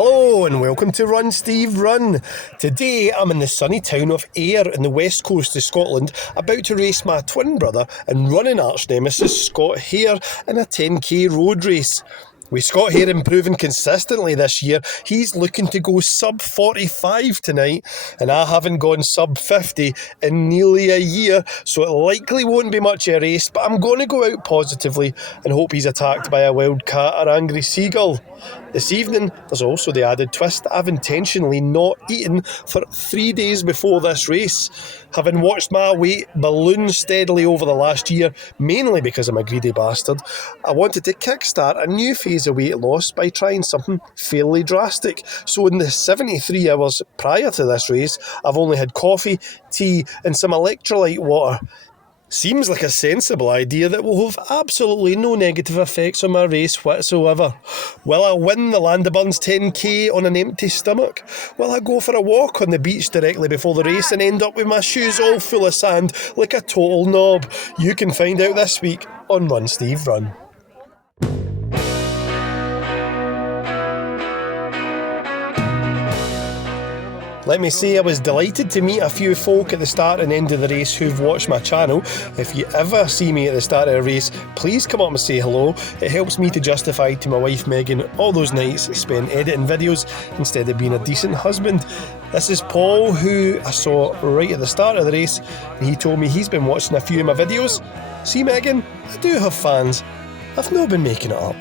Hello and welcome to Run Steve Run. Today I'm in the sunny town of Ayr in the west coast of Scotland, about to race my twin brother and running arch nemesis Scott Hare in a 10k road race. With Scott Hare improving consistently this year, he's looking to go sub 45 tonight, and I haven't gone sub 50 in nearly a year, so it likely won't be much of a race, but I'm going to go out positively and hope he's attacked by a wild cat or angry seagull. This evening, there's also the added twist that I've intentionally not eaten for 3 days before this race. Having watched my weight balloon steadily over the last year, mainly because I'm a greedy bastard, I wanted to kickstart a new phase of weight loss by trying something fairly drastic. So in the 73 hours prior to this race, I've only had coffee, tea and some electrolyte water. Seems like a sensible idea that will have absolutely no negative effects on my race whatsoever. Will I win the Landaburns 10k on an empty stomach? Will I go for a walk on the beach directly before the race and end up with my shoes all full of sand like a total knob? You can find out this week on Run Steve Run. Let me say I was delighted to meet a few folk at the start and end of the race who've watched my channel. If you ever see me at the start of a race, please come up and say hello. It helps me to justify to my wife Megan all those nights spent editing videos instead of being a decent husband. This is Paul, who I saw right at the start of the race, and he told me he's been watching a few of my videos. See Megan, I do have fans. I've not been making it up.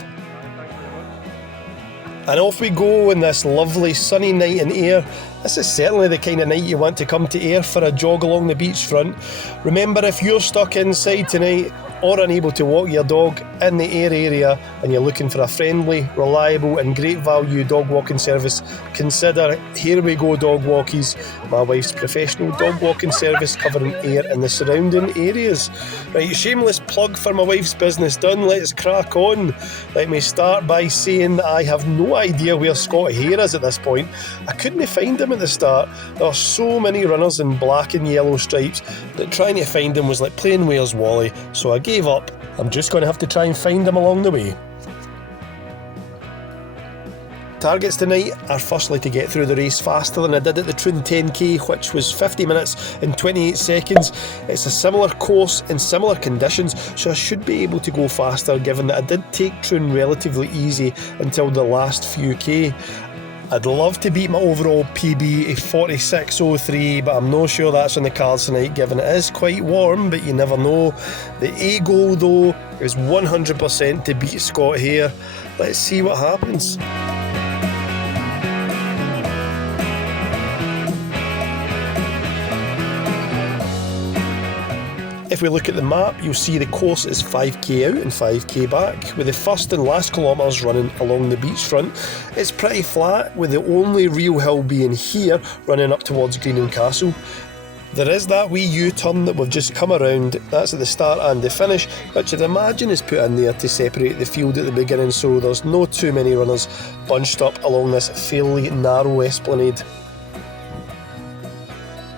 And off we go on this lovely sunny night in Ayr. This is certainly the kind of night you want to come to Ayr for a jog along the beachfront. Remember, if you're stuck inside tonight or unable to walk your dog in the Ayr area and you're looking for a friendly, reliable and great value dog walking service, consider Here We Go Dog Walkies, my wife's professional dog walking service covering Ayr and the surrounding areas. Right, shameless plug for my wife's business done, let's crack on. Let me start by saying that I have no idea where Scott Hare is at this point. I couldn't find him at the start. There are so many runners in black and yellow stripes that trying to find him was like playing Where's Wally, so I gave up. I'm just going to have to try and find him along the way. Targets tonight are firstly to get through the race faster than I did at the Troon 10k, which was 50 minutes and 28 seconds. It's a similar course in similar conditions, so I should be able to go faster given that I did take Troon relatively easy until the last few k. I'd love to beat my overall PB of 46.03, but I'm not sure that's on the cards tonight given it is quite warm, but you never know. The A goal though is 100% to beat Scott Hare. Let's see what happens. If we look at the map, you'll see the course is 5k out and 5k back, with the first and last kilometres running along the beachfront. It's pretty flat, with the only real hill being here, running up towards Greenham Castle. There is that wee U-turn that we've just come around, that's at the start and the finish, which I'd imagine is put in there to separate the field at the beginning so there's not too many runners bunched up along this fairly narrow esplanade.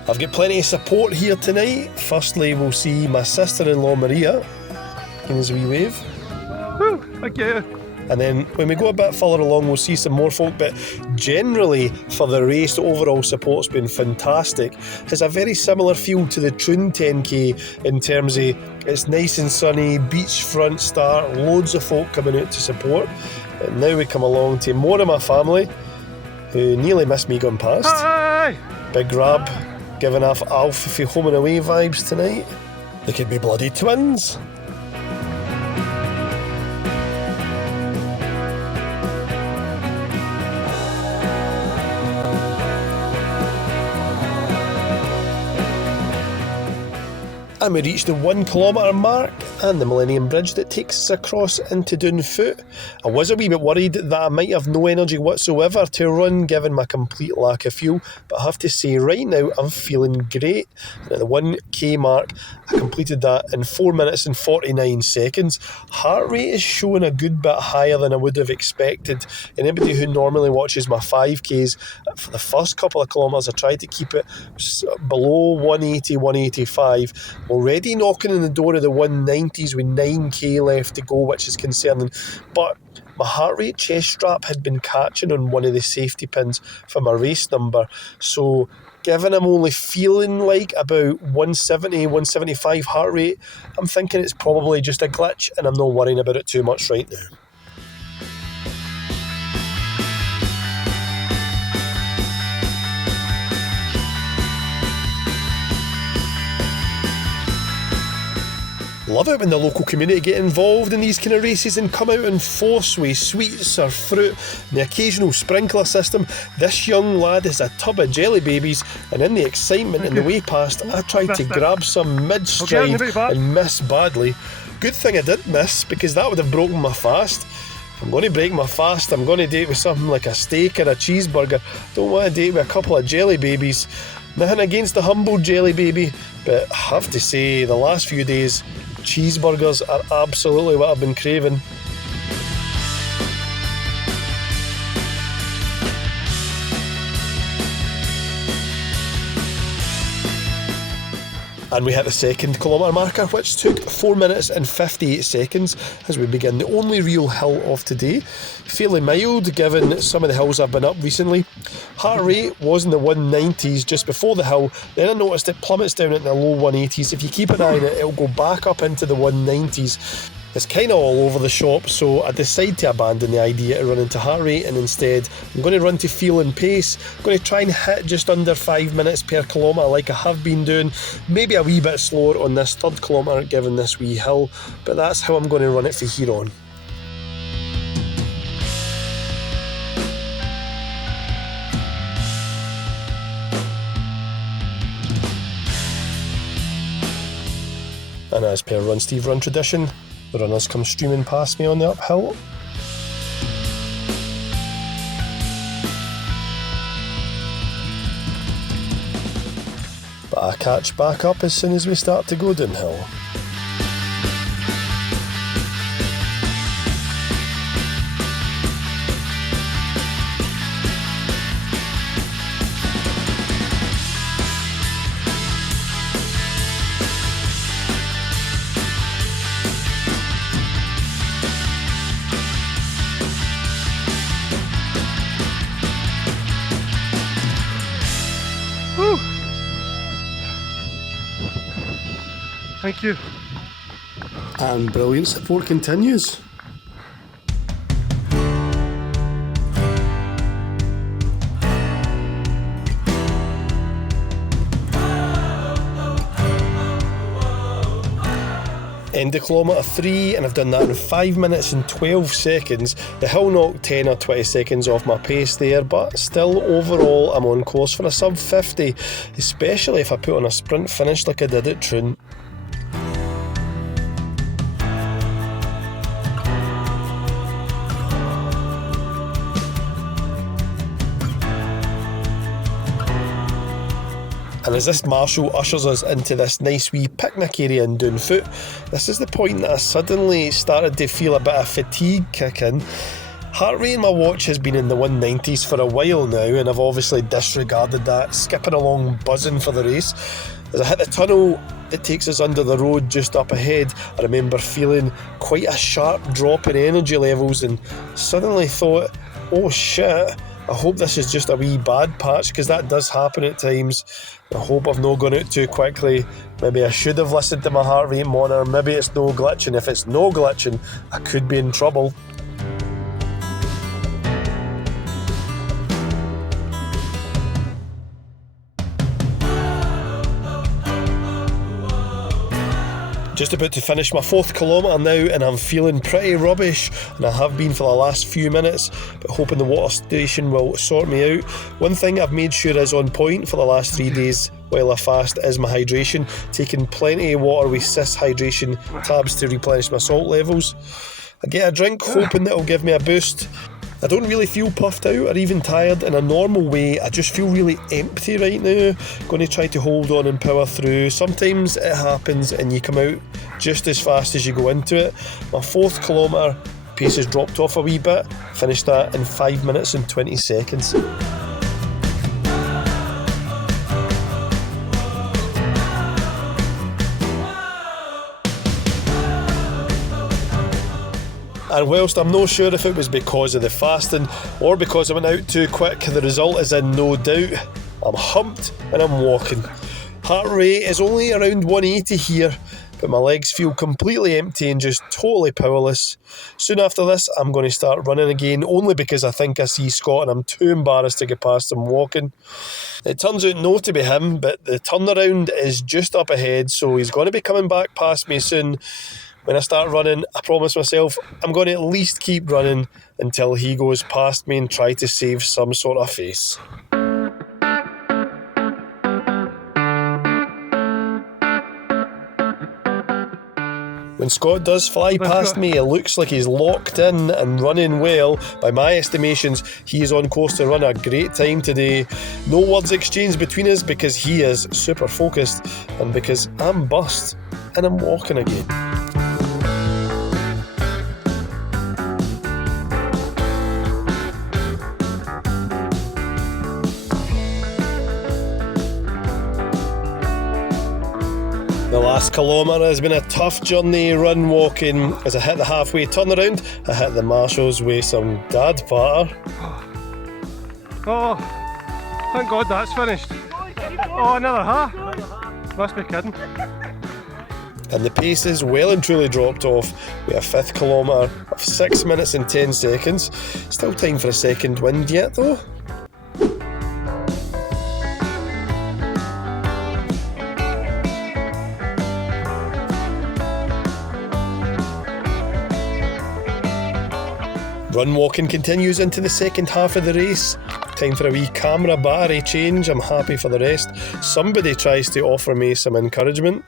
I've got plenty of support here tonight. Firstly, we'll see my sister-in-law Maria. Give us a wee wave. Woo, thank you. And then when we go a bit further along, we'll see some more folk. But generally, for the race, the overall support's been fantastic. It's a very similar feel to the Troon 10k in terms of it's nice and sunny, beachfront start, loads of folk coming out to support. And now we come along to more of my family, who nearly missed me going past. Hi! Big grab. Giving off Alf for home and away vibes tonight. They could be bloody twins. And we reached the 1 kilometre mark and the Millennium Bridge that takes us across into Doonfoot. I was a wee bit worried that I might have no energy whatsoever to run given my complete lack of fuel, but I have to say right now I'm feeling great. And at the 1k mark I completed that in 4 minutes and 49 seconds. Heart rate is showing a good bit higher than I would have expected. Anybody who normally watches my 5ks, for the first couple of kilometres I tried to keep it below 180, 185. Already knocking on the door of the 190s with 9k left to go, which is concerning. But My heart rate chest strap had been catching on one of the safety pins for my race number, so given I'm only feeling like about 170, 175 heart rate, I'm thinking it's probably just a glitch and I'm not worrying about it too much right now. Love it when the local community get involved in these kind of races and come out in force with sweets or fruit and the occasional sprinkler system. This young lad has a tub of jelly babies, and in the excitement and the way past, I tried to grab some mid-stride and missed badly. Good thing I did miss, because that would have broken my fast. If I'm going to break my fast, I'm going to do it with something like a steak or a cheeseburger. Don't want to do it with a couple of jelly babies. Nothing against the humble jelly baby, but I have to say, the last few days, cheeseburgers are absolutely what I've been craving. And we hit the 2nd kilometre marker, which took 4 minutes and 58 seconds as we begin the only real hill of today. Fairly mild given some of the hills I've been up recently. Heart rate was in the 190s just before the hill, then I noticed it plummets down into the low 180s. If you keep an eye on it, it'll go back up into the 190s. It's kind of all over the shop, so I decided to abandon the idea of running to heart rate, and instead I'm going to run to feel and pace. I'm going to try and hit just under 5 minutes per kilometre like I have been doing, maybe a wee bit slower on this 3rd kilometre given this wee hill, but that's how I'm going to run it from here on. And as per Run Steve Run tradition, the runners come streaming past me on the uphill. But I catch back up as soon as we start to go downhill. Thank you. And brilliant support continues. End of kilometre 3, and I've done that in 5 minutes and 12 seconds. The hill knocked 10 or 20 seconds off my pace there, but still overall I'm on course for a sub 50, especially if I put on a sprint finish like I did at Troon. And as this marshal ushers us into this nice wee picnic area in Doonfoot, this is the point that I suddenly started to feel a bit of fatigue kick in. Heart rate in my watch has been in the 190s for a while now, and I've obviously disregarded that, skipping along buzzing for the race. As I hit the tunnel that takes us under the road just up ahead, I remember feeling quite a sharp drop in energy levels and suddenly thought, oh shit, I hope this is just a wee bad patch, because that does happen at times. I hope I've not gone out too quickly. Maybe I should have listened to my heart rate monitor. Maybe it's no glitching. If it's no glitching, I could be in trouble. Just about to finish my 4th kilometre now, and I'm feeling pretty rubbish, and I have been for the last few minutes, but hoping the water station will sort me out. One thing I've made sure is on point for the last 3 days while I fast is my hydration, taking plenty of water with Cis hydration tabs to replenish my salt levels. I get a drink hoping that it'll give me a boost. I don't really feel puffed out or even tired in a normal way. I just feel really empty right now. Going to try to hold on and power through. Sometimes it happens and you come out just as fast as you go into it. My 4th kilometre pace has dropped off a wee bit. Finished that in 5 minutes and 20 seconds. And whilst I'm not sure if it was because of the fasting or because I went out too quick, the result is in no doubt. I'm humped and I'm walking. Heart rate is only around 180 here, but my legs feel completely empty and just totally powerless. Soon after this, I'm going to start running again, only because I think I see Scott and I'm too embarrassed to get past him walking. It turns out not to be him, but the turnaround is just up ahead, so he's going to be coming back past me soon. When I start running, I promise myself I'm going to at least keep running until he goes past me and try to save some sort of face. When Scott does fly past me, it looks like he's locked in and running well. By my estimations, he is on course to run a great time today. No words exchanged between us because he is super focused and because I'm bust and I'm walking again. The last kilometre has been a tough journey run walking. As I hit the halfway turnaround, I hit the marshals with some dad patter. Oh, thank God that's finished. Oh, another half? Must be kidding. And the pace is well and truly dropped off with a fifth kilometre of 6 minutes and 10 seconds. Still time for a second wind yet though. Run walking continues into the second half of the race. Time for a wee camera battery change. I'm happy for the rest. Somebody tries to offer me some encouragement.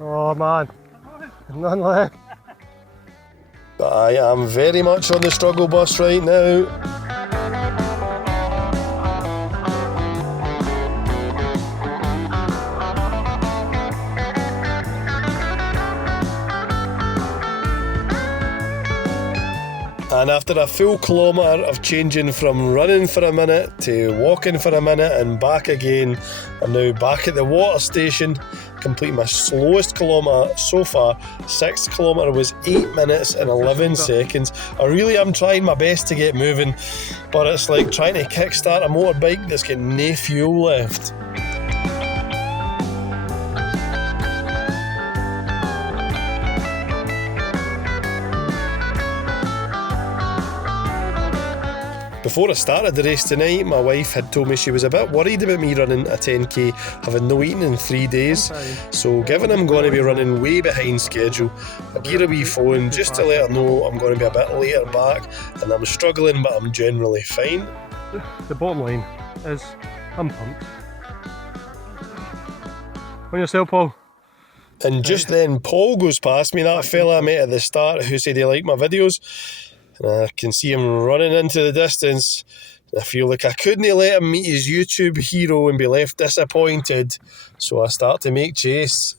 Oh man, none left. But I am very much on the struggle bus right now. And after a full kilometre of changing from running for a minute to walking for a minute and back again, I'm now back at the water station, completing my slowest kilometre so far. 6th kilometre was 8 minutes and 11 seconds. I really am trying my best to get moving, but it's like trying to kickstart a motorbike that's got no fuel left. Before I started the race tonight, my wife had told me she was a bit worried about me running a 10k, having no eating in 3 days. So given I'm going to be running way behind schedule, I gear a wee phone just to let her know I'm going to be a bit later back, and I'm struggling but I'm generally fine. The bottom line is I'm pumped. On yourself, Paul. And just then Paul goes past me, that fella I met at the start who said he liked my videos. And I can see him running into the distance. I feel like I couldn't let him meet his YouTube hero and be left disappointed, so I start to make chase.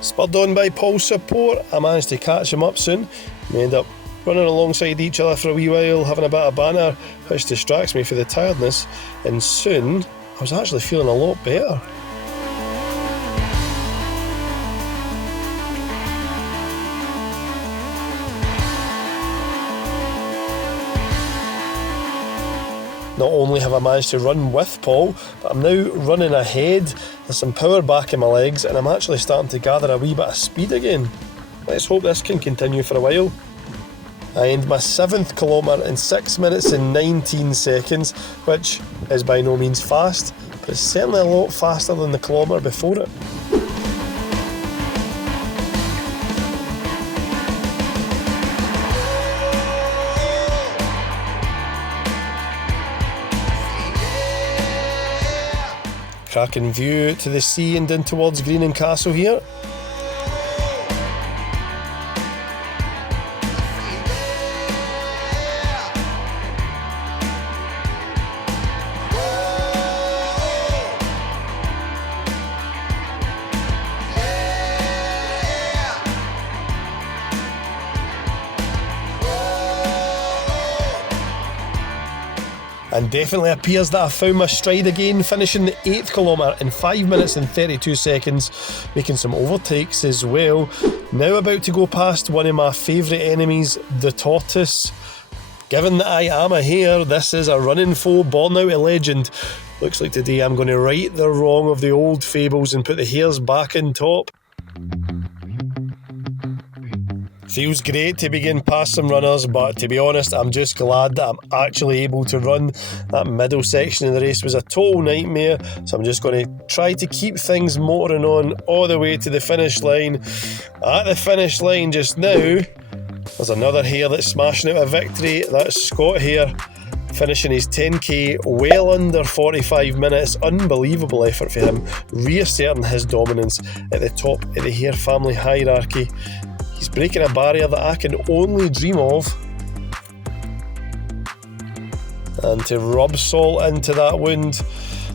Spurred on by Paul's support, I managed to catch him up soon. We end up running alongside each other for a wee while, having a bit of banter, which distracts me for the tiredness, and soon I was actually feeling a lot better. Not only have I managed to run with Paul, but I'm now running ahead. There's some power back in my legs and I'm actually starting to gather a wee bit of speed again. Let's hope this can continue for a while. I end my 7th kilometre in 6 minutes and 19 seconds, which is by no means fast, but it's certainly a lot faster than the kilometre before it. Cracking view to the sea and in towards Green and Castle here. And definitely appears that I found my stride again, finishing the 8th kilometre in 5 minutes and 32 seconds, making some overtakes as well. Now about to go past one of my favourite enemies, the tortoise. Given that I am a hare, this is a running foe born out of legend. Looks like today I'm going to right the wrong of the old fables and put the hares back in top. Feels great to begin past some runners, but to be honest, I'm just glad that I'm actually able to run. That middle section of the race was a total nightmare, so I'm just going to try to keep things motoring on all the way to the finish line. At the finish line just now, there's another hare that's smashing out a victory. That's Scott Hare, finishing his 10k well under 45 minutes. Unbelievable effort for him, reasserting his dominance at the top of the hare family hierarchy. He's breaking a barrier that I can only dream of. And to rub salt into that wound,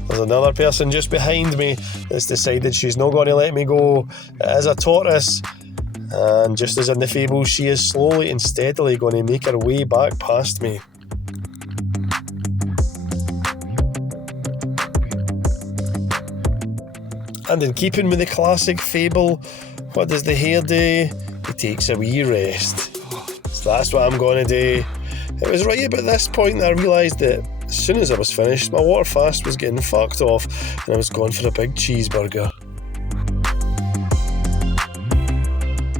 there's another person just behind me that's decided she's not going to let me go. It is a tortoise, and just as in the fable, she is slowly and steadily going to make her way back past me. And in keeping with the classic fable, what does the hare do? He takes a wee rest. So that's what I'm going to do. It was right about this point that I realised that as soon as I was finished, my water fast was getting fucked off and I was going for a big cheeseburger.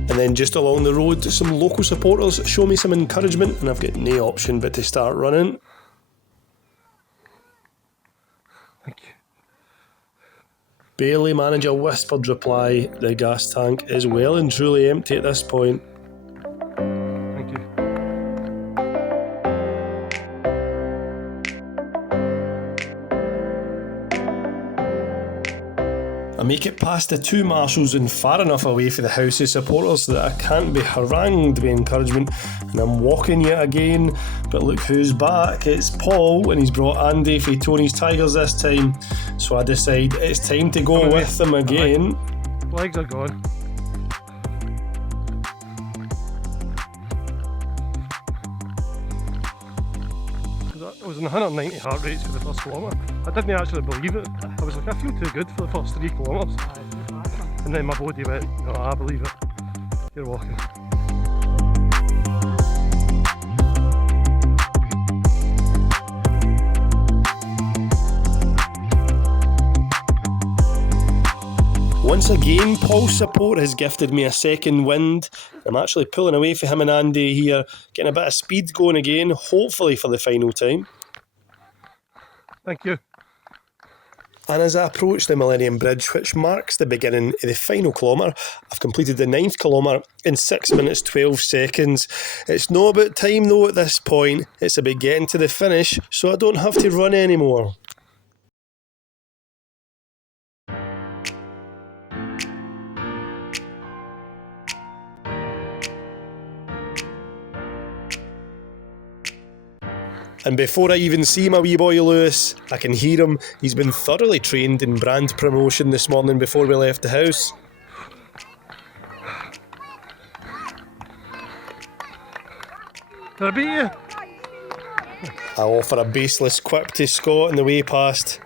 And then just along the road, some local supporters show me some encouragement and I've got no option but to start running. Thank you. Barely manage a whispered reply. The gas tank is well and truly empty at this point. Thank you. I make it past the two marshals and far enough away from the house of supporters that I can't be harangued with encouragement, and I'm walking yet again. But look who's back, it's Paul, and he's brought Andy for Tony's Tigers this time. So I decide it's time to go with them again. Legs are gone. I was in 190 heart rates for the first kilometre. I didn't actually believe it. I was like, I feel too good for the first 3 kilometres. And then my body went, no, I believe it. You're walking. Once again, Paul's support has gifted me a second wind. I'm actually pulling away for him and Andy here, getting a bit of speed going again, hopefully for the final time. Thank you. And as I approach the Millennium Bridge, which marks the beginning of the final kilometre, I've completed the 9th kilometre in 6 minutes 12 seconds. It's not about time though at this point, it's about getting to the finish so I don't have to run anymore. And before I even see my wee boy Lewis, I can hear him. He's been thoroughly trained in brand promotion this morning before we left the house. Did I beat you? I offer a baseless quip to Scott on the way past.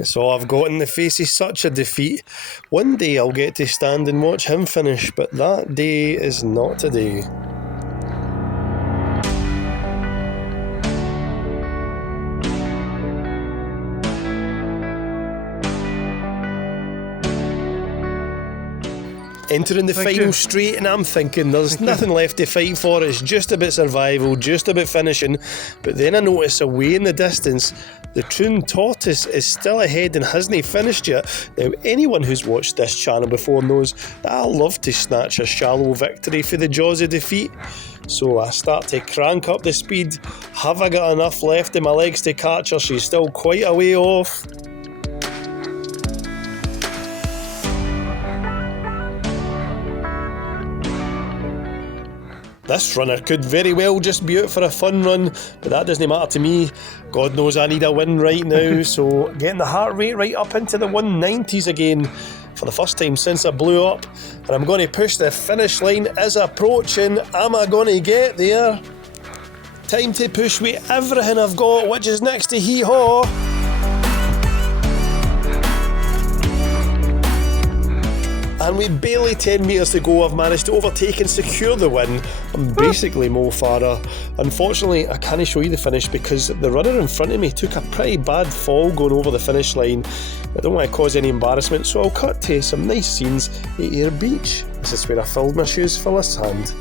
It's all I've got in the face of such a defeat. One day I'll get to stand and watch him finish, but that day is not today. Entering the final straight, and I'm thinking there's nothing left to fight for, it's just about survival, just about finishing. But then I notice away in the distance, the Troon Tortoise is still ahead and hasn't finished yet. Now, anyone who's watched this channel before knows that I love to snatch a shallow victory for the jaws of defeat. So I start to crank up the speed. Have I got enough left in my legs to catch her? She's still quite a way off. This runner could very well just be out for a fun run, but that doesn't matter to me. God knows I need a win right now, so getting the heart rate right up into the 190s again for the first time since I blew up. And I'm going to push the finish line is approaching. Am I going to get there? Time to push with everything I've got, which is next to hee-haw. And with barely 10 metres to go, I've managed to overtake and secure the win. I'm basically Mo Farah. Unfortunately, I can't show you the finish because the runner in front of me took a pretty bad fall going over the finish line. I don't want to cause any embarrassment, so I'll cut to some nice scenes at Ayr Beach. This is where I filled my shoes full of sand.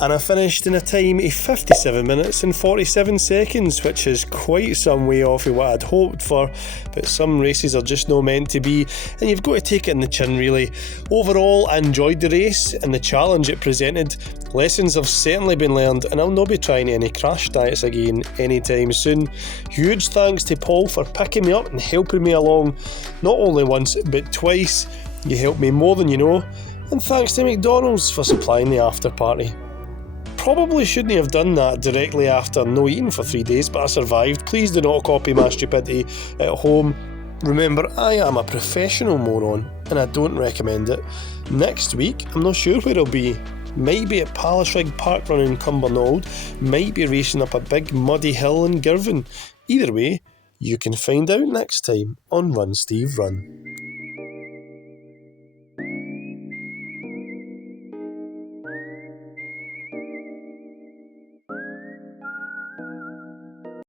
And I finished in a time of 57 minutes and 47 seconds, which is quite some way off of what I'd hoped for, but some races are just not meant to be, and you've got to take it in the chin really. Overall, I enjoyed the race and the challenge it presented. Lessons have certainly been learned, and I'll not be trying any crash diets again anytime soon. Huge thanks to Paul for picking me up and helping me along, not only once but twice. You helped me more than you know, and thanks to McDonald's for supplying the after party. Probably shouldn't have done that directly after no eating for 3 days, but I survived. Please do not copy my stupidity at home. Remember, I am a professional moron, and I don't recommend it. Next week, I'm not sure where I'll be. Might be at Palisrig Park Run in Cumbernauld, might be racing up a big muddy hill in Girvan. Either way, you can find out next time on Run Steve Run.